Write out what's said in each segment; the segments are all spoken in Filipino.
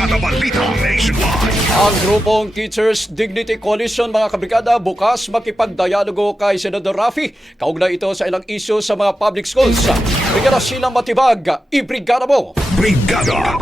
Brigada Balita Nationwide. Ang grupong Teachers Dignity Coalition, mga kabrigada, bukas makipagdialogo kay Senador Raffy kaugnay ito sa ilang isyu sa mga public schools. Brigada Sheila Matibag, ibrigada mo! Brigada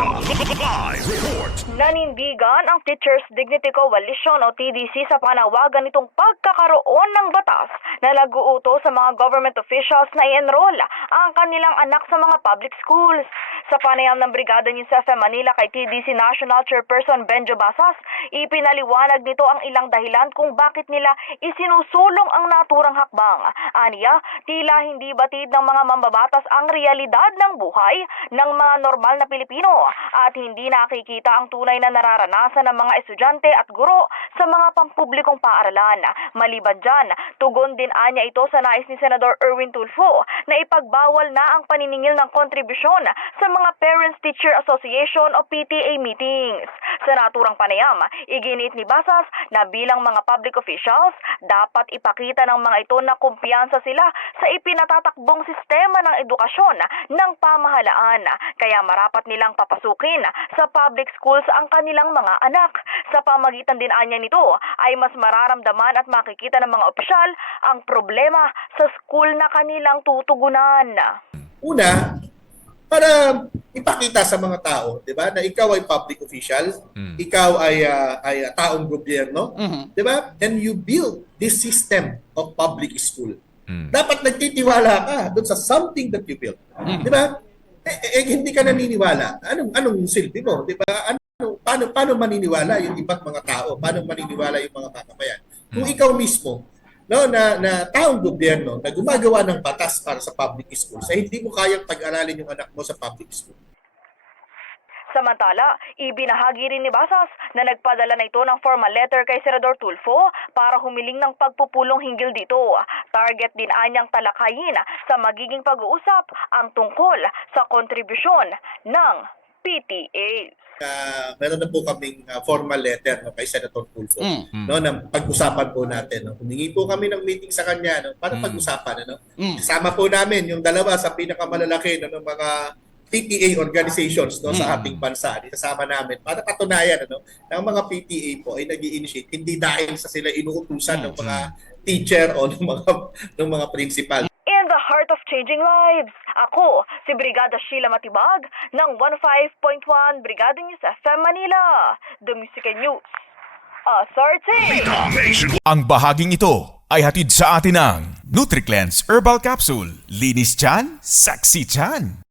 Live Report. Nanindigan ang Teachers Dignity Coalition o TDC sa panawagan nitong pagkakaroon ng batas na nag-uutos sa mga government officials na i-enroll ang kanilang anak sa mga public schools. Sa panayam ng Brigada News FM Manila kay TDC National Chairperson Benjo Basas, ipinaliwanag nito ang ilang dahilan kung bakit nila isinusulong ang naturang hakbang. Aniya, tila hindi batid ng mga mambabatas ang realidad ng buhay ng mga normal na Pilipino at hindi nakikita ang tunay na nararanasan ng mga estudyante at guro sa mga pampublikong paaralan. Maliban dyan, tugon din anya ito sa nais ni Senador Erwin Tulfo na ipagbawal na ang paniningil ng kontribusyon sa mga Parents-Teacher Association o PTA meetings. Sa naturang panayam, iginit ni Basas na bilang mga public officials, dapat ipakita ng mga ito na kumpiyansa sila sa ipinatatakbong sistema ng edukasyon ng pamahalaan. Kaya marapat nilang papasukin sa public schools ang kanilang mga anak. Sa pamagitan din anya nito ay mas mararamdaman at makikita ng mga opisyal ang problema sa school na kanilang tutugunan. Una, para ipakita sa mga tao, 'di ba, na ikaw ay public official, ikaw ay taong gobyerno, 'di ba? And you build this system of public school. Dapat nagtitiwala ka doon sa something that you built. 'Di ba? Hindi ka naniniwala. Anong silbi mo, 'di ba? Paano maniniwala yung ibang mga tao? Paano maniniwala yung mga mamamayan? Kung ikaw mismo na taong gobyerno na gumagawa ng batas para sa public schools, ay hindi mo kayang pag-aralin yung anak mo sa public school. Samantala, ibinahagi rin ni Basas na nagpadala na ito ng formal letter kay Senador Tulfo para humiling ng pagpupulong hinggil dito. Target din anyang talakayin sa magiging pag-uusap ang tungkol sa kontribusyon ng PTA. Meron na po kaming formal letter kay Senator Tulfo na pag-usapan po natin. Humingi po kami ng meeting sa kanya para pag-usapan. Kasama po namin yung dalawa sa pinakamalalaki ng mga PTA organizations sa ating bansa. Kasama namin para patunayan na ang mga PTA po ay nag-i-initiate hindi dahil sa sila inuutusan ng mga teacher o ng mga principal. In the heart of changing lives, ako si Brigada Sheila Matibag ng 105.1 Brigada News FM Manila, The Music and News Authority. Ang bahaging ito ay hatid sa atin ng NutriCleanse Herbal Capsule. Linis tiyan, sexy tiyan.